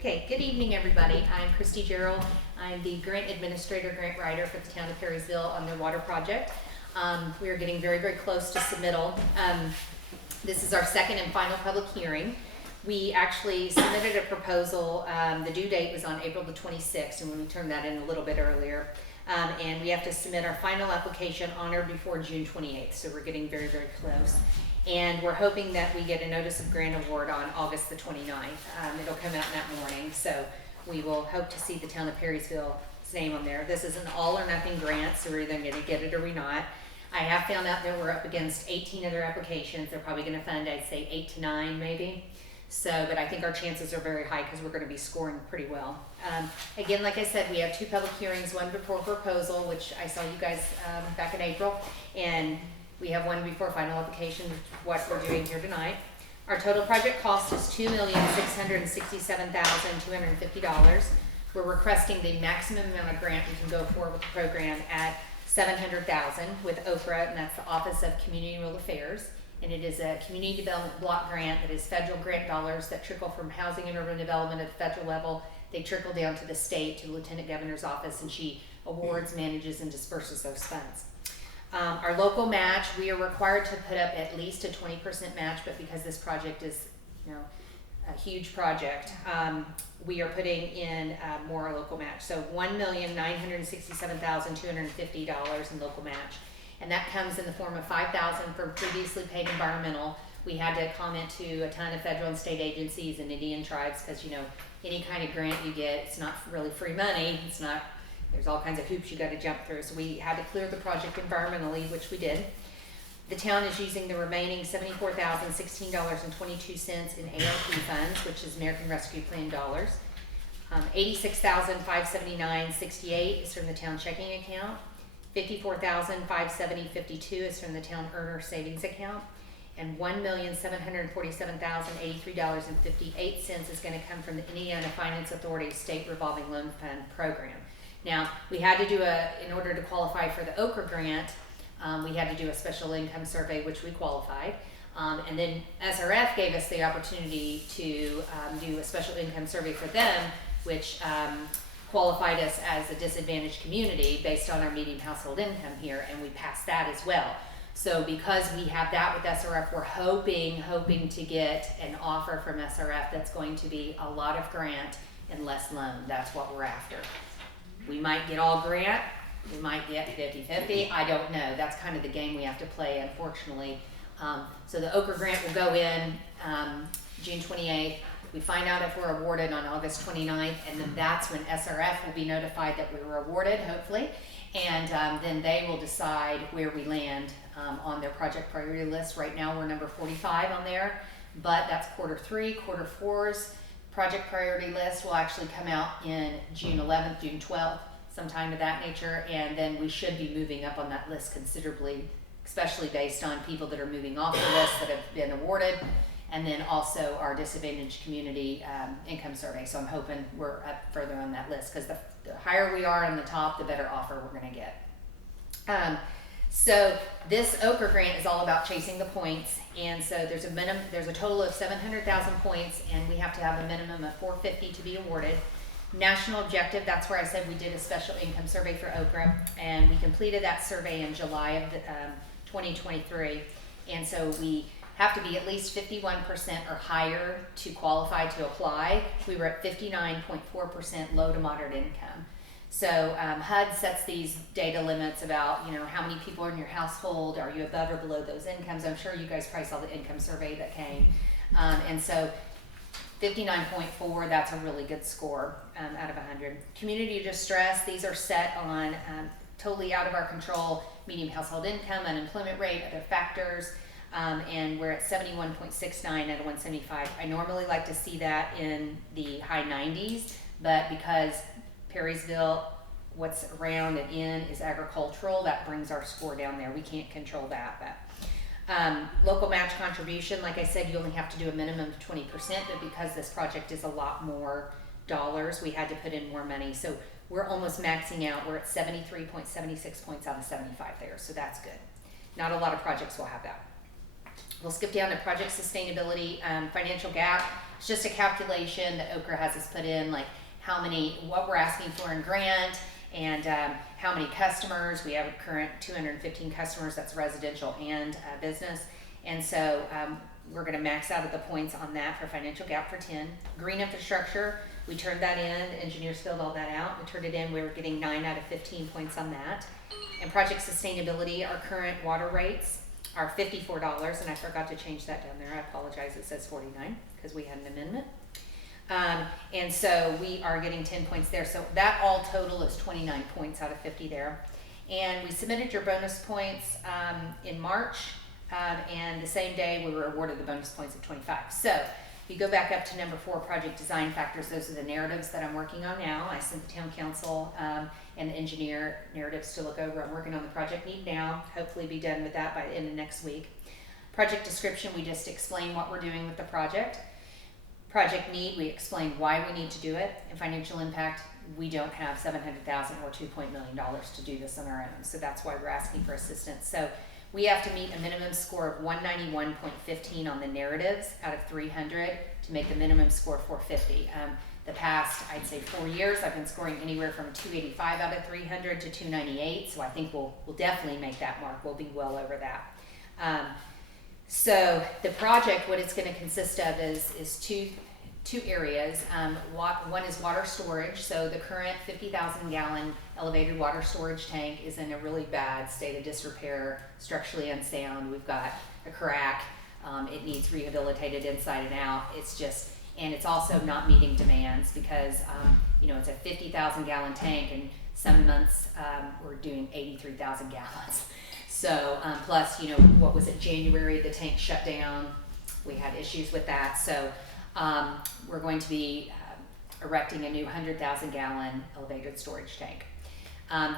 Okay, good evening, everybody. I'm Christy Gerald. I'm the grant administrator, grant writer for the town of Perrysville on their water project. We are getting very, very close to submittal. This is our second and final public hearing. We actually submitted a proposal. The due date was on April the 26th, and we turned that in a little bit earlier. And we have to submit our final application on or before June 28th, so we're getting very, very close. And we're hoping that we get a notice of grant award on August the 29th. It'll come out that morning, so we will hope to see the town of Perrysville's name on there. This is an all or nothing grant, so we're either going to get it or we're not. I have found out that we're up against 18 other applications. They're probably going to fund, I'd say, 8 to 9 maybe. So, but I think our chances are very high because we're going to be scoring pretty well. Again, like I said, we have 2 public hearings, one before proposal, which I saw you guys back in April, and we have one before final application, what we're doing here tonight. Our total project cost is $2,667,250. We're requesting the maximum amount of grant we can go for with the program at $700,000 with OCRA, and that's the Office of Community and Rural Affairs. And it is a community development block grant that is federal grant dollars that trickle from housing and urban development at the federal level. They trickle down to the state, to the Lieutenant Governor's office, and she awards, manages, and disperses those funds. Our local match, we are required to put up at least a 20% match, but because this project is, a huge project, we are putting in more local match. So $1,967,250 in local match, and that comes in the form of $5,000 from previously paid environmental. We had to comment to a ton of federal and state agencies and Indian tribes because any kind of grant you get, it's not really free money. It's not. There's all kinds of hoops you got to jump through. So we had to clear the project environmentally, which we did. The town is using the remaining $74,016.22 in ARP funds, which is American Rescue Plan dollars. $86,579.68 is from the town checking account. $54,570.52 is from the town earner savings account. And $1,747,083.58 is going to come from the Indiana Finance Authority State Revolving Loan Fund program. Now, we had to do in order to qualify for the OCRA grant, we had to do a special income survey, which we qualified. And then SRF gave us the opportunity to do a special income survey for them, which qualified us as a disadvantaged community based on our median household income here, and we passed that as well. So because we have that with SRF, we're hoping to get an offer from SRF that's going to be a lot of grant and less loan. That's what we're after. We might get all grant, we might get 50-50, I don't know. That's kind of the game we have to play, unfortunately. So the OCRA grant will go in June 28th. We find out if we're awarded on August 29th, and then that's when SRF will be notified that we were awarded, hopefully. And then they will decide where we land on their project priority list. Right now we're number 45 on there, but that's Q3, Q4's project priority list will actually come out in June 11th, June 12th, sometime of that nature, and then we should be moving up on that list considerably, especially based on people that are moving off the list that have been awarded, and then also our disadvantaged community income survey. So I'm hoping we're up further on that list because the higher we are on the top, the better offer we're going to get. So this OCRA grant is all about chasing the points, and so there's a total of 700,000 points, and we have to have a minimum of 450 to be awarded. National objective, that's where I said we did a special income survey for OCRA, and we completed that survey in July of 2023, and so we have to be at least 51% or higher to qualify to apply. We were at 59.4% low to moderate income. So HUD sets these data limits about, how many people are in your household, are you above or below those incomes? I'm sure you guys probably saw the income survey that came. And so 59.4, that's a really good score out of 100. Community distress, these are set on totally out of our control, median household income, unemployment rate, other factors, and we're at 71.69 out of 175. I normally like to see that in the high 90s, but because Perrysville, what's around and in is agricultural, that brings our score down there. We can't control that. But local match contribution, like I said, you only have to do a minimum of 20%, but because this project is a lot more dollars, we had to put in more money. So we're almost maxing out. We're at 73.76 points out of 75 there, so that's good. Not a lot of projects will have that. We'll skip down to project sustainability, financial gap. It's just a calculation that Okra has us put in, like what we're asking for in grant, and how many customers. We have a current 215 customers, that's residential and business. And so we're gonna max out at the points on that for financial gap for 10. Green infrastructure, we turned that in, the engineers filled all that out. We turned it in, we were getting 9 out of 15 points on that. And project sustainability, our current water rates are $54, and I forgot to change that down there. I apologize, it says 49 because we had an amendment. And so we are getting 10 points there. So that all total is 29 points out of 50 there. And we submitted your bonus points in March, and the same day we were awarded the bonus points of 25. So if you go back up to number 4, project design factors, those are the narratives that I'm working on now. I sent the town council and the engineer narratives to look over. I'm working on the project need now, hopefully be done with that by the end of next week. Project description, we just explain what we're doing with the project. Project need, we explain why we need to do it. And financial impact, we don't have $700,000 or $2 million to do this on our own. So that's why we're asking for assistance. So we have to meet a minimum score of 191.15 on the narratives out of 300 to make the minimum score 450. The past, I'd say 4 years, I've been scoring anywhere from 285 out of 300 to 298. So I think we'll definitely make that mark. We'll be well over that. So the project, what it's going to consist of is two areas. One is water storage. So the current 50,000 gallon elevated water storage tank is in a really bad state of disrepair, structurally unsound. We've got a crack. It needs rehabilitated inside and out. And it's also not meeting demands because it's a 50,000 gallon tank, and some months we're doing 83,000 gallons. So plus, what was it, January, the tank shut down. We had issues with that. So we're going to be erecting a new 100,000 gallon elevated storage tank.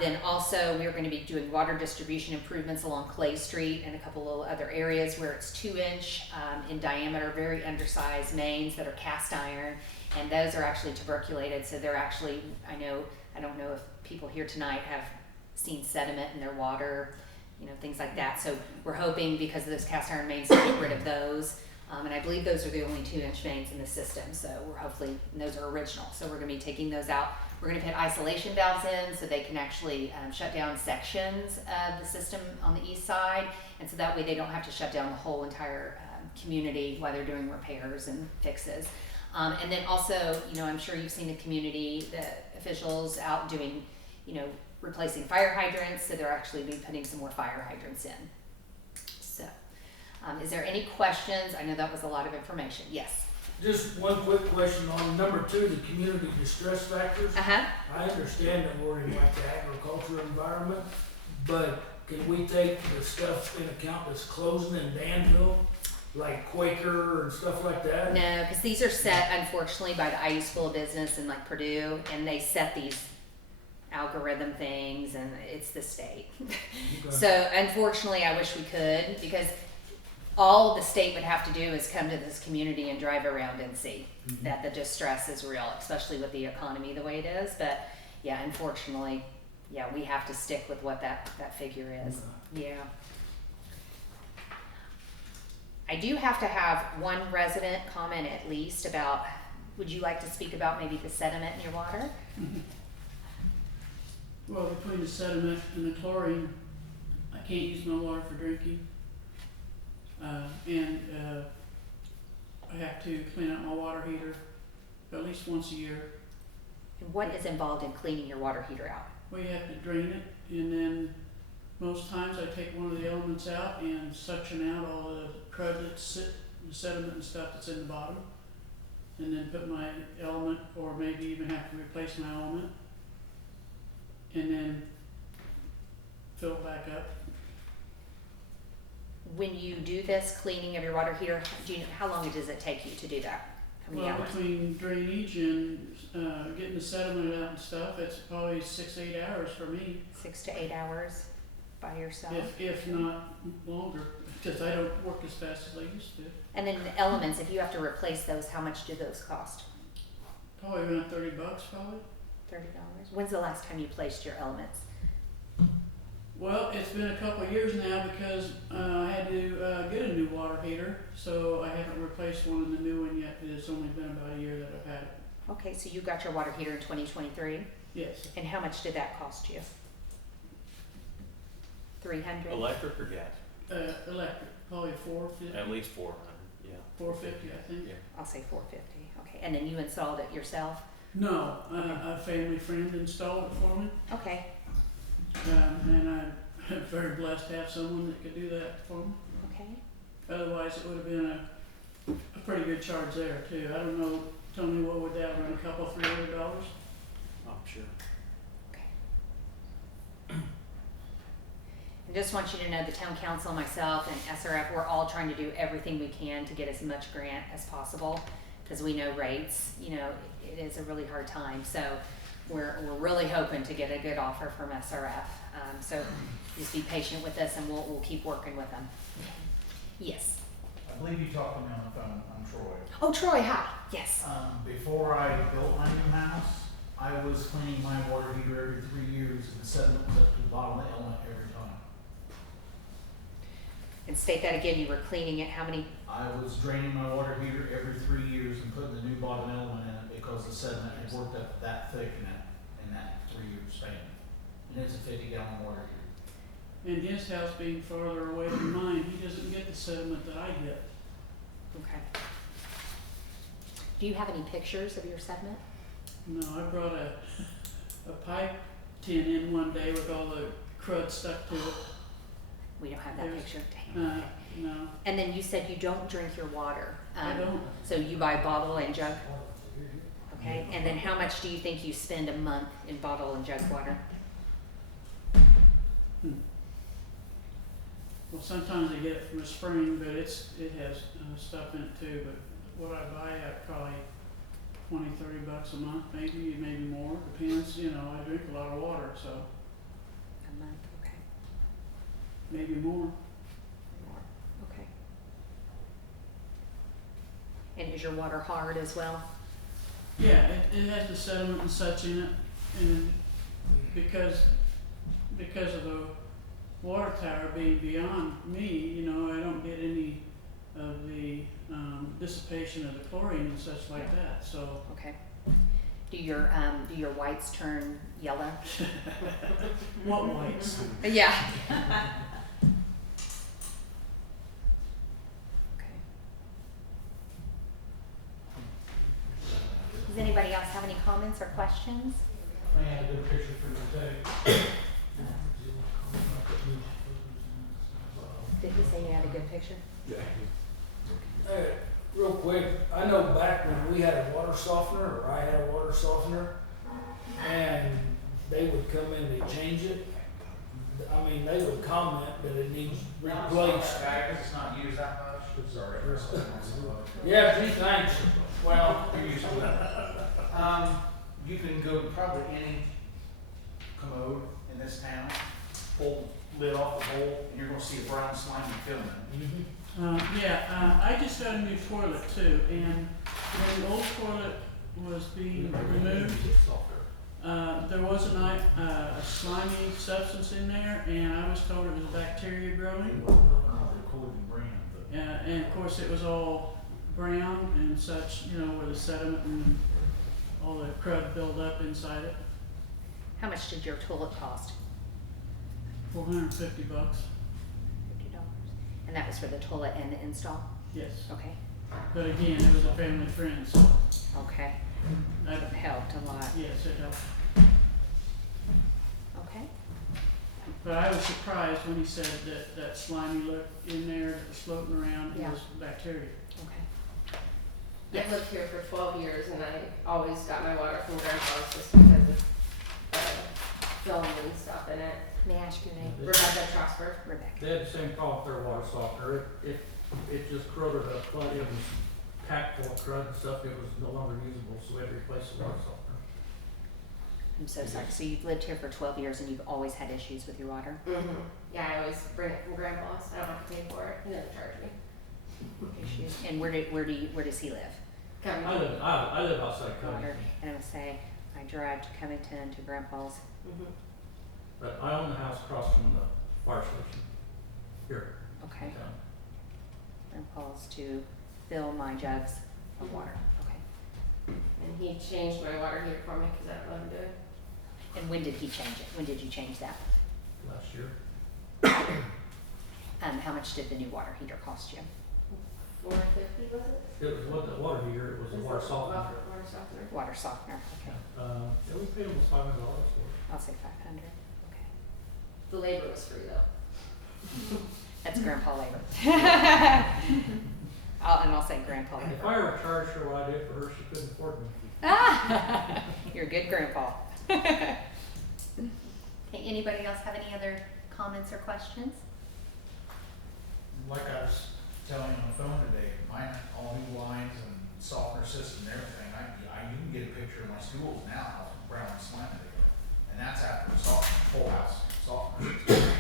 Then also we're going to be doing water distribution improvements along Clay Street and a couple little other areas where it's 2-inch in diameter, very undersized mains that are cast iron, and those are actually tuberculated. So they're actually, I don't know if people here tonight have seen sediment in their water, things like that. So we're hoping, because of those cast iron mains, to get rid of those. And I believe those are the only 2-inch mains in the system. So and those are original. So we're going to be taking those out. We're going to put isolation valves in so they can actually shut down sections of the system on the east side. And so that way they don't have to shut down the whole entire community while they're doing repairs and fixes. And then also, I'm sure you've seen the community, the officials out doing, replacing fire hydrants. So they're actually be putting some more fire hydrants in. So is there any questions? I know that was a lot of information. Yes. Just one quick question on number 2, the community distress factors. Uh-huh. I understand that we're in like the agricultural environment, but can we take the stuff in account that's closing in Danville, like Quaker and stuff like that? No, because these are set, unfortunately, by the IU School of Business and like Purdue, and they set these algorithm things, and it's the state. Okay. So unfortunately, I wish we could, because all the state would have to do is come to this community and drive around and see that the distress is real, especially with the economy the way it is. But yeah, unfortunately, we have to stick with what that figure is. Yeah. I do have to have one resident comment at least about, would you like to speak about maybe the sediment in your water? Well, between the sediment and the chlorine, I can't use my water for drinking. And I have to clean out my water heater at least once a year. And what is involved in cleaning your water heater out? We have to drain it, and then most times I take one of the elements out and suction out all the crud the sediment and stuff that's in the bottom, and then put my element, or maybe even have to replace my element, and then fill it back up. When you do this cleaning of your water heater, how long does it take you to do that? How many hours? Between drainage and getting the sediment out and stuff, it's probably 6 to 8 hours for me. 6 to 8 hours by yourself? If not longer, because I don't work as fast as I used to. And then the elements, if you have to replace those, how much do those cost? Probably around $30 probably. $30. When's the last time you placed your elements? Well, it's been a couple of years now because I had to get a new water heater, so I haven't replaced one in the new one yet. It's only been about a year that I've had it. Okay, so you got your water heater in 2023, Yes. and how much did that cost you? 300? Electric or gas? Electric, probably $450. At least 400, yeah. $450, I think. Yeah. I'll say 450. Okay, and then you installed it yourself? No, a family friend installed it for me, Okay, and I'm very blessed to have someone that could do that for me. okay. Otherwise, it would have been a pretty good charge there too. I don't know, Tony, what would that run? A couple, $300? I'm sure. I just want you to know the town council, myself, and SRF, we're all trying to do everything we can to get as much grant as possible, because we know rates, you know, it is a really hard time. So we're really hoping to get a good offer from SRF. So just be patient with us, and we'll keep working with them. Yes. I believe you talked to me on the phone. I'm Troy. Oh, Troy, hi. Yes. Before I built my new house, I was cleaning my water heater every 3 years, and the sediment was up to the bottom of the element every time. And state that again, you were cleaning it, how many? I was draining my water heater every 3 years and putting the new bottom element in it because the sediment had worked up that thick in that 3-year span. And it's a 50-gallon water heater. And his house being farther away than mine, he doesn't get the sediment that I get. Okay. Do you have any pictures of your sediment? No, I brought a pipe tin in one day with all the crud stuck to it. We don't have that There's- picture. Dang. Okay. No, And then you said you don't drink your water. I don't. So you buy bottle and jug? Okay, and then how much do you think you spend a month in bottle and jug water? Well, sometimes I get it from a spring, but it has stuff in it too. But what I buy, I probably $20-30 a month, maybe more. Depends. You know, I drink a lot of water, so A month, okay. maybe more. More, okay. And is your water hard as well? Yeah, it has the sediment and such in it, and because of the water tower being beyond me, you know, I don't get any of the dissipation of the chlorine and such like that. So Okay. Do your whites turn yellow? what whites? Yeah. Okay. Does anybody else have any comments or questions? I had a good picture for you too. Did he say you had a good picture? Hey, real quick, I know back when we had a water softener, or I had a water softener, and they would come in to change it. I mean, they would comment that it needs replaced. It's not used that much. Sorry. Yeah, gee, thanks. Well, you're used to it. You can go to probably any commode in this town, pull the lid off the bowl, and you're gonna see a brown slimy film in it. I just got a new toilet too, and when the old toilet was being removed, there was a slimy substance in there, and I was told it was bacteria growing. And of course, it was all brown and such, you know, where the sediment and all the crud built up inside it. How much did your toilet cost? $450. $50. And that was for the toilet and the install? Yes. Okay. But again, it was a family friend, so Okay. that That helped a lot. yes, it helped. Okay. But I was surprised when he said that slimy look in there that was floating around Yeah. was bacteria. Okay. I lived here for 12 years and I always got my water from Grandpa's just because of film and stuff in it. May I ask your name? Rebecca Trosper. Rebecca. They had the same problem with their water softener. It just corroded up, but it was packed full of crud and stuff. It was no longer usable, so we had to replace the water softener. I'm so sorry. So you've lived here for 12 years and you've always had issues with your water? Mm-hmm. Yeah, I always bring it from Grandpa's. I don't have to pay for it. He doesn't charge me. Issues. And where does he live? Come. I live outside Water. Covington. And I would say, I drive to Covington to Grandpa's. Mm-hmm. But I own the house across from the fire station here Okay. in town. Grandpa's to fill my jugs of water. Okay. And he changed my water heater for me because I don't let him do it. And when did he change it? When did you change that? Last year. How much did the new water heater cost you? $450 was it? It was what the water heater, it was the water softener. Water softener. Water softener. Okay. Yeah, we paid almost $500 for it. I'll say 500. Okay. The labor was free though. That's grandpa labor. I'll say grandpa If labor. I ever charged her what I did for her, she couldn't afford me. You're a good grandpa. Okay, anybody else have any other comments or questions? Like I was telling you on the phone today, mine, all new lines and softener system and everything, you can get a picture of my stools now, how brown and slimy they are. And that's after the full house softener system.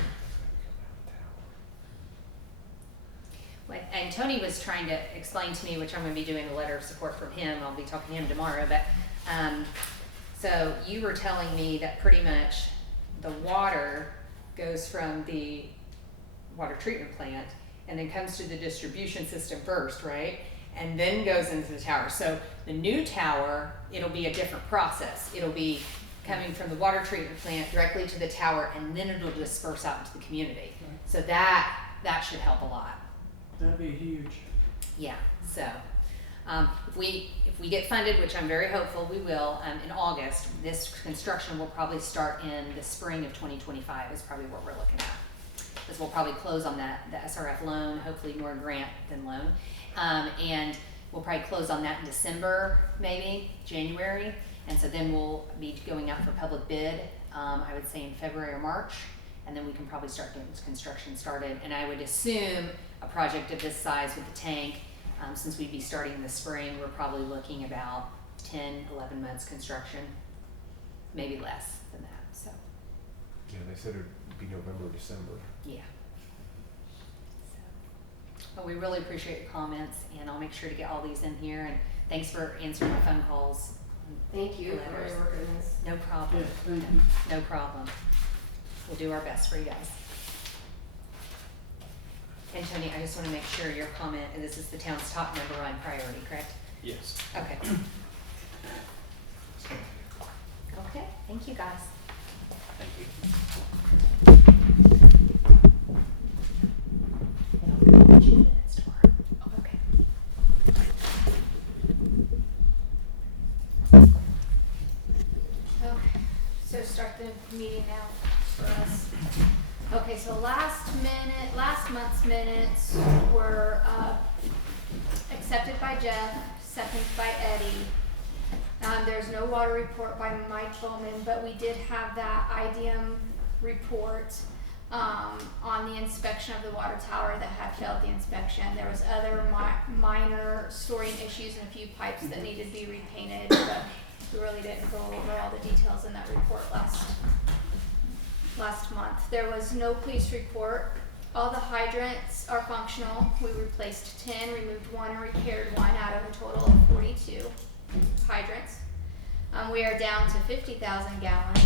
And Tony was trying to explain to me, which I'm gonna be doing a letter of support from him, I'll be talking to him tomorrow, but, so you were telling me that pretty much the water goes from the water treatment plant and then comes to the distribution system first, right? And then goes into the tower. So the new tower, it'll be a different process. It'll be coming from the water treatment plant directly to the tower, and then it'll disperse out into the community. So that should help a lot. That'd be huge. Yeah, so, if we get funded, which I'm very hopeful we will, in August, this construction will probably start in the spring of 2025 is probably what we're looking at. Because we'll probably close on the SRF loan, hopefully more grant than loan. And we'll probably close on that in December, maybe, January. And so then we'll be going out for public bid, I would say in February or March. And then we can probably start getting this construction started. And I would assume a project of this size with the tank, since we'd be starting in the spring, we're probably looking about 10, 11 months construction, maybe less than that, so, Yeah, they said it'd be November, December. yeah. So, but we really appreciate your comments, and I'll make sure to get all these in here, and thanks for answering my phone calls. Thank you for Letters. your work on this. No problem. Yes, thank you. No problem. We'll do our best for you guys. And Tony, I just want to make sure your comment, and this is the town's top number one priority, correct? Yes. Okay. Okay, thank you guys. Thank you. And I'll get you minutes tomorrow. Okay. Okay, so start the meeting now for us. Okay, so last month's minutes were accepted by Jeff, seconded by Eddie. There's no water report by Mike Bowman, but we did have that IDM report on the inspection of the water tower that had failed the inspection. There was other minor storing issues and a few pipes that needed to be repainted, but we really didn't go over all the details in that report last month. There was no police report. All the hydrants are functional. We replaced 10, removed 1, and repaired 1 out of a total of 42 hydrants. We are down to 50,000 gallons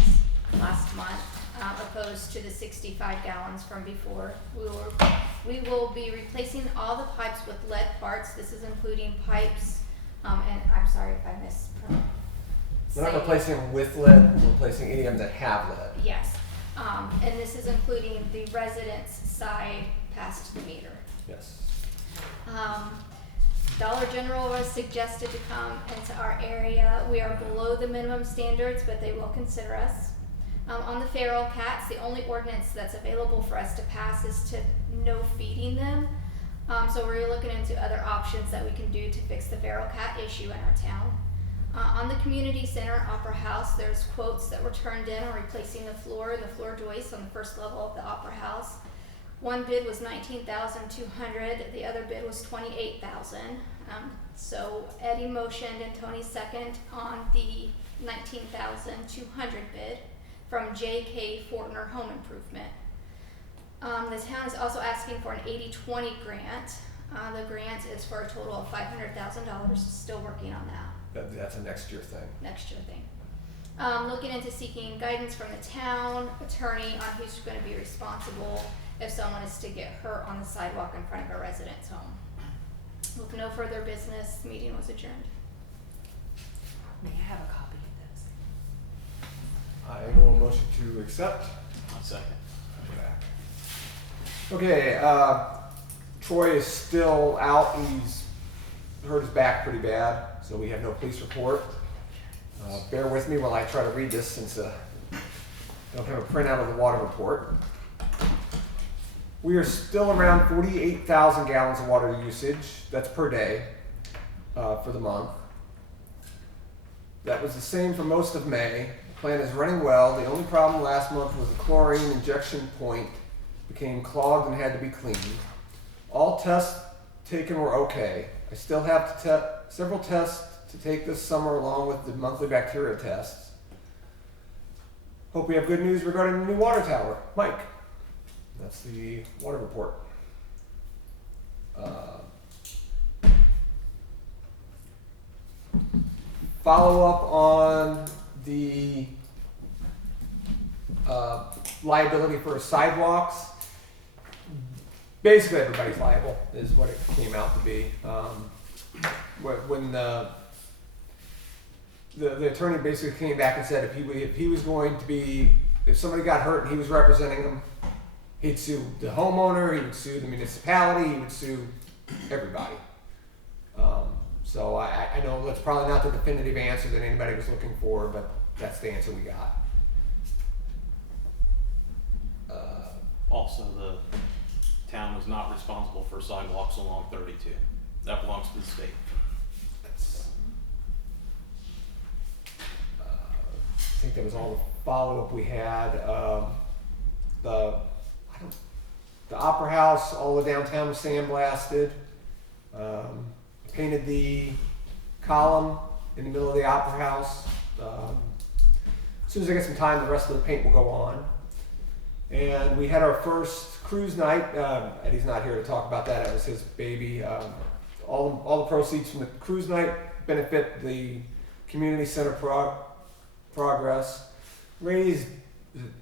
last month, opposed to the 65 gallons from before. We will be replacing all the pipes with lead parts. This is including pipes, and I'm sorry if I mispronounced. We're not replacing them with lead, we're replacing any of them that have lead. Yes, and this is including the residence side past the meter. Yes. Dollar General was suggested to come into our area. We are below the minimum standards, but they will consider us. On the feral cats, the only ordinance that's available for us to pass is to no feeding them. So we're looking into other options that we can do to fix the feral cat issue in our town. On the community center, Opera House, there's quotes that were turned in on replacing the floor joists on the first level of the Opera House. One bid was $19,200. The other bid was $28,000. So Eddie motioned and Tony second on the $19,200 bid from J.K. Fortner Home Improvement. The town is also asking for an 80-20 grant. The grant is for a total of $500,000. Still working on that. That's a next year thing. Next year thing. Looking into seeking guidance from the town attorney on who's going to be responsible if someone is to get hurt on the sidewalk in front of a resident's home. With no further business, the meeting was adjourned. May I have a copy of those? I will motion to accept. I'll second. Okay, Troy is still out. He's hurt his back pretty bad, so we have no police report. Bear with me while I try to read this since I don't have a printout of the water report. We are still around 48,000 gallons of water usage. That's per day for the month. That was the same for most of May. The plant is running well. The only problem last month was the chlorine injection point became clogged and had to be cleaned. All tests taken were okay. I still have several tests to take this summer along with the monthly bacteria tests. Hope we have good news regarding the new water tower. Mike. That's the water report. Follow up on the liability for sidewalks. Basically, everybody's liable is what it came out to be. When the attorney basically came back and said if he was going to be, if somebody got hurt and he was representing them, he'd sue the homeowner, he would sue the municipality, he would sue everybody. So I know that's probably not the definitive answer that anybody was looking for, but that's the answer we got. Also, the town was not responsible for sidewalks along 32. That belongs to the state. I think that was all the follow-up we had. The Opera House, all the downtown was sandblasted. Painted the column in the middle of the Opera House. As soon as I get some time, the rest of the paint will go on. And we had our first cruise night. Eddie's not here to talk about that. It was his baby. All the proceeds from the cruise night benefit the community center progress. Raised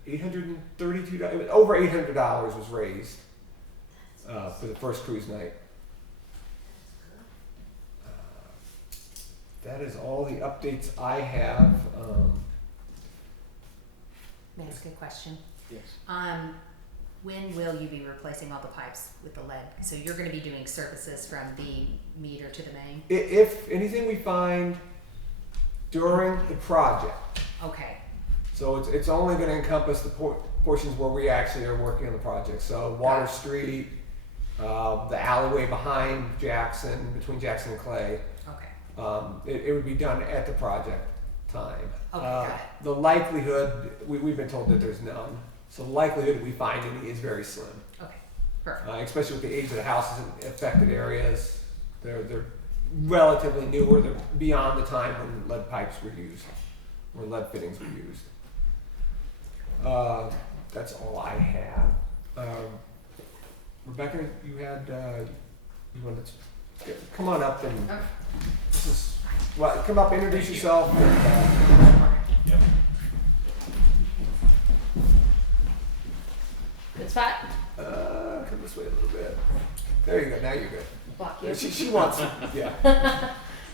$832. Over $800 was raised for the first cruise night. That is all the updates I have. May I ask a question? Yes. When will you be replacing all the pipes with the lead? So you're going to be doing services from the meter to the main? If anything we find during the project. Okay. So it's only going to encompass the portions where we actually are working on the project. So Water Street, the alleyway behind Jackson, between Jackson and Clay. Okay. It would be done at the project time. Okay, got it. The likelihood, we've been told that there's none. So the likelihood we find any is very slim. Okay. Perfect. Especially with the age of the houses in affected areas. They're relatively newer. They're beyond the time when lead pipes were used, when lead fittings were used. That's all I have. Rebecca, you had, you wanted to come on up and this is, well, come up, introduce yourself. Yep. Good spot. Come this way a little bit. There you go. Now you're good. Block you. She wants it. Yeah.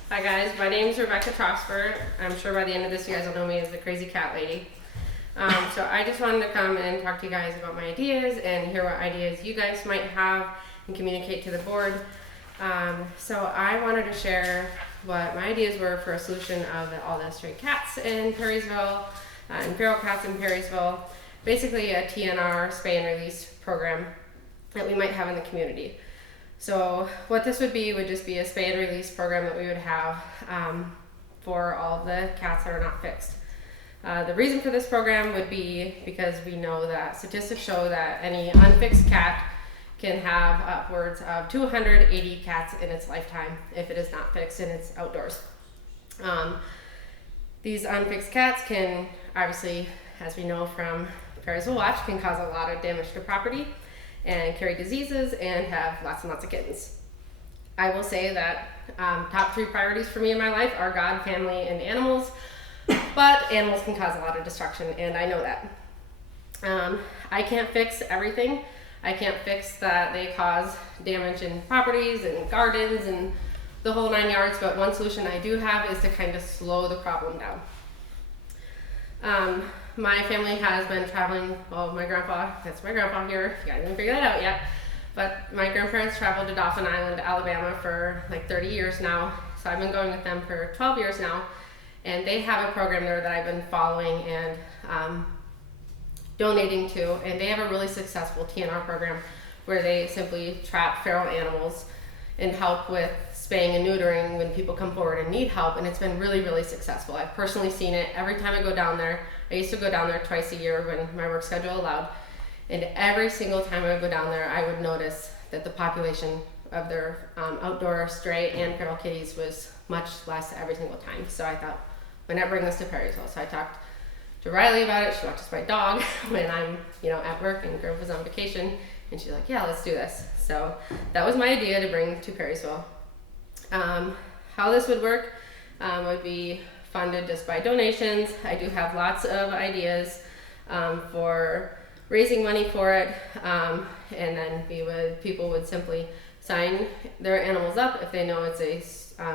Hi guys, my name is Rebecca Trosper. I'm sure by the end of this you guys will know me as the crazy cat lady. So I just wanted to come and talk to you guys about my ideas and hear what ideas you guys might have and communicate to the board. So I wanted to share what my ideas were for a solution of all the stray cats in Perrysville and feral cats in Perrysville. Basically a TNR spay and release program that we might have in the community. So what this would just be a spay and release program that we would have for all of the cats that are not fixed. The reason for this program would be because we know that statistics show that any unfixed cat can have upwards of 280 cats in its lifetime if it is not fixed and it's outdoors. These unfixed cats can obviously, as we know from Perrysville Watch, can cause a lot of damage to property and carry diseases and have lots and lots of kittens. I will say that top 3 priorities for me in my life are God, family, and animals. but animals can cause a lot of destruction, and I know that. I can't fix everything. I can't fix that they cause damage in properties and gardens and the whole 9 yards, but one solution I do have is to kind of slow the problem down. My family has been traveling, well, my grandpa, that's my grandpa here, if you guys didn't figure that out yet, but my grandparents traveled to Dauphin Island, Alabama for like 30 years now, so I've been going with them for 12 years now, and they have a program there that I've been following and donating to, and they have a really successful TNR program where they simply trap feral animals and help with spaying and neutering when people come forward and need help, and it's been really, really successful. I've personally seen it every time I go down there. I used to go down there twice a year when my work schedule allowed, and every single time I would go down there, I would notice that the population of their outdoor stray and feral kitties was much less every single time. So I thought, why not bring this to Perrysville? So I talked to Riley about it. She watches my dog when I'm, at work and Grove was on vacation, and she's like, yeah, let's do this. So that was my idea to bring to Perrysville. How this would work would be funded just by donations. I do have lots of ideas for raising money for it, and then people would simply sign their animals up if they know it's a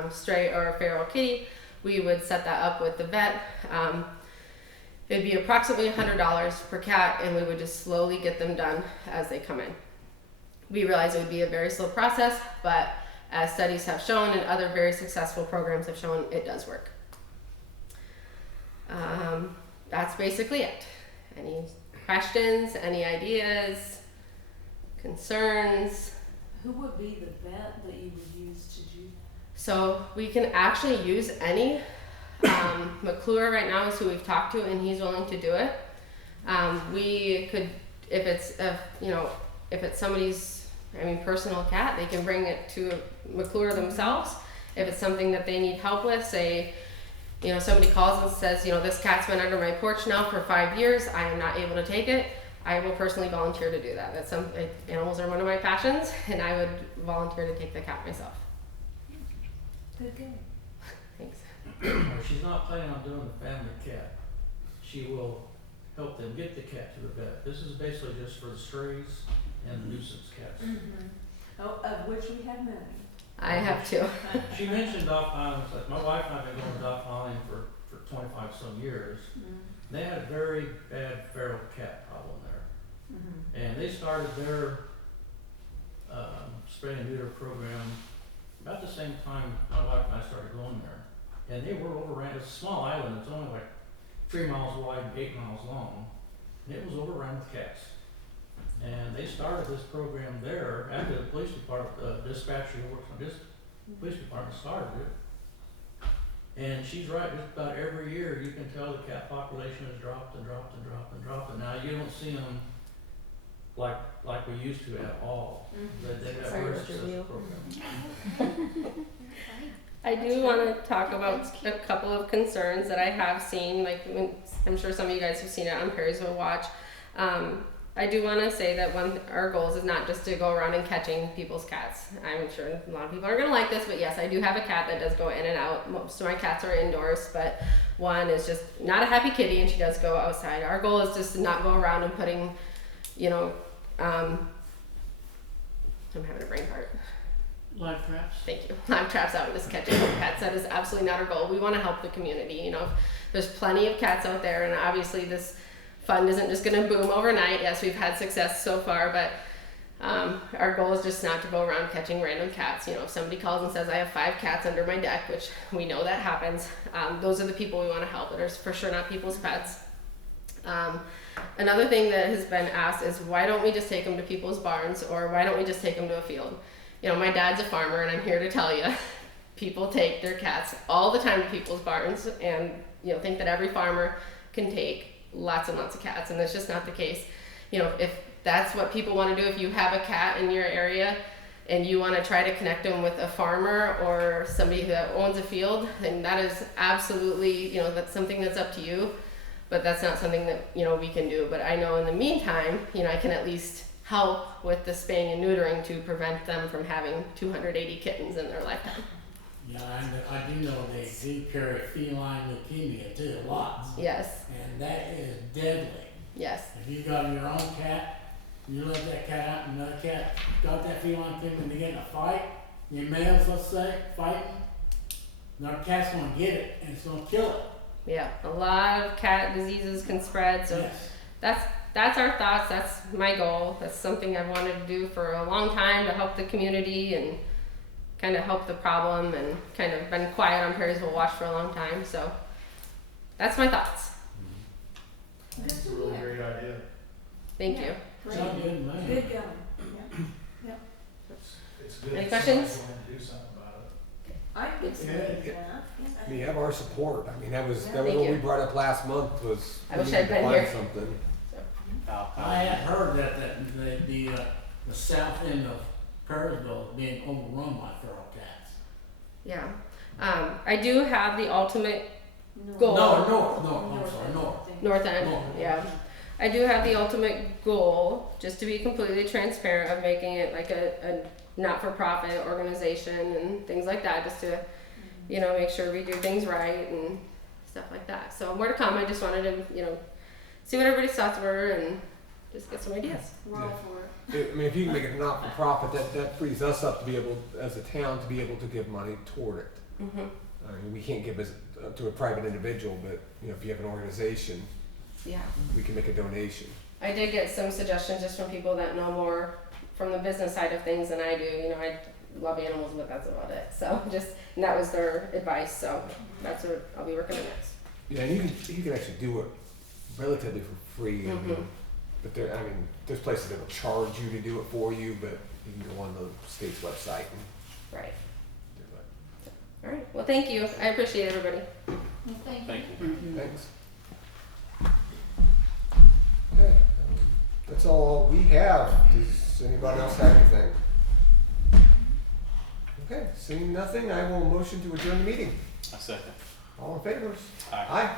stray or a feral kitty. We would set that up with the vet. It'd be approximately $100 per cat, and we would just slowly get them done as they come in. We realize it would be a very slow process, but as studies have shown and other very successful programs have shown, it does work. That's basically it. Any questions, any ideas, concerns? Who would be the vet that you would use to do that? So we can actually use any. McClure right now is who we've talked to, and he's willing to do it. We could, if it's somebody's, personal cat, they can bring it to McClure themselves. If it's something that they need help with, say, somebody calls and says, this cat's been under my porch now for 5 years, I am not able to take it, I will personally volunteer to do that. Animals are one of my passions, and I would volunteer to take the cat myself. Good. Thanks. She's not planning on doing the family cat. She will help them get the cat to the vet. This is basically just for the strays and the nuisance cats. Mm-hmm. Oh, of which we have many. I have two. She mentioned Dauphin Island. Like my wife and I have been going to Dauphin Island for 25 some years. Mm-hmm. They had a very bad feral cat problem there. Mm-hmm. And they started their spay and neuter program about the same time my wife and I started going there. And they were overran. It's a small island. It's only like 3 miles wide and 8 miles long. And it was overrun with cats. And they started this program there after the police department, the dispatcher who works on this police department started it. And she's right, just about every year you can tell the cat population has dropped and dropped and dropped and dropped. And now you don't see them like we used to at all. Mm-hmm. They've got a very successful program. I do want to talk about a couple of concerns that I have seen. I'm sure some of you guys have seen it on Perrysville Watch. I do want to say that one our goals is not just to go around and catching people's cats. I'm sure a lot of people aren't going to like this, but yes, I do have a cat that does go in and out. Most of my cats are indoors, but one is just not a happy kitty, and she does go outside. Our goal is just to not go around and putting, I'm having a brain fart. Live traps. Thank you. Live traps out and just catching pets. That is absolutely not our goal. We want to help the community. There's plenty of cats out there, and obviously this fund isn't just going to boom overnight. Yes, we've had success so far, but our goal is just not to go around catching random cats. If somebody calls and says, I have 5 cats under my deck, which we know that happens, those are the people we want to help. That are for sure not people's pets. Another thing that has been asked is, why don't we just take them to people's barns, or why don't we just take them to a field? My dad's a farmer, and I'm here to tell you, people take their cats all the time to people's barns, and think that every farmer can take lots and lots of cats, and that's just not the case. If that's what people want to do, if you have a cat in your area and you want to try to connect them with a farmer or somebody that owns a field, then that is absolutely, that's something that's up to you, but that's not something that, we can do. But I know in the meantime, I can at least help with the spaying and neutering to prevent them from having 280 kittens in their lifetime. Yeah, I do know they do carry feline leukemia too, lots, Yes, and that is deadly. yes, If you got your own cat, you let that cat out and another cat got that feline leukemia and they get in a fight, your males, let's say, fighting, and our cat's gonna get it and it's gonna kill it. yeah. A lot of cat diseases can spread, so Yes. that's our thoughts. That's my goal. That's something I've wanted to do for a long time to help the community and kind of help the problem, and kind of been quiet on Perrysville Watch for a long time. So that's my thoughts. That's a really great idea. Thank you. Sounds good, man. Good going. It's good. Any that questions? somebody's willing to do something about it. I think so, Yeah. yeah. You have our support. I mean, that was Thank what we you. brought up last month was. I we wish need I'd to been find here. Something. I had heard that the south end of Perrysville is being overrun by feral cats. Yeah. I do have the ultimate goal. No, I'm sorry, north. North End. North. Yeah. I do have the ultimate goal, just to be completely transparent, of making it like a not-for-profit organization and things like that, just to, you know, make sure we do things right and stuff like that. So more to come. I just wanted to, you know, see what everybody's thoughts were and just get some ideas. We're all for it. I mean, if you can make it a not-for-profit, that frees us up to be able, as a town, to be able to give money toward it. Mm-hmm. I mean, we can't give it to a private individual, but you know, if you have an organization, Yeah. we can make a donation. I did get some suggestions just from people that know more from the business side of things than I do. You know, I love animals, but that's about it. So and that was their advice. So that's what I'll be working on next. Yeah, and you can actually do it relatively for free. I mean, but there's places that will charge you to do it for you, but you can go on the state's website and Right. do it. All right. Well, thank you. I appreciate everybody. Well, thank you. Thank you. Thanks. Okay, that's all we have. Does anybody else have anything? Okay, seeing nothing, I will motion to adjourn the meeting. A second. All in favor? Aye. Aye.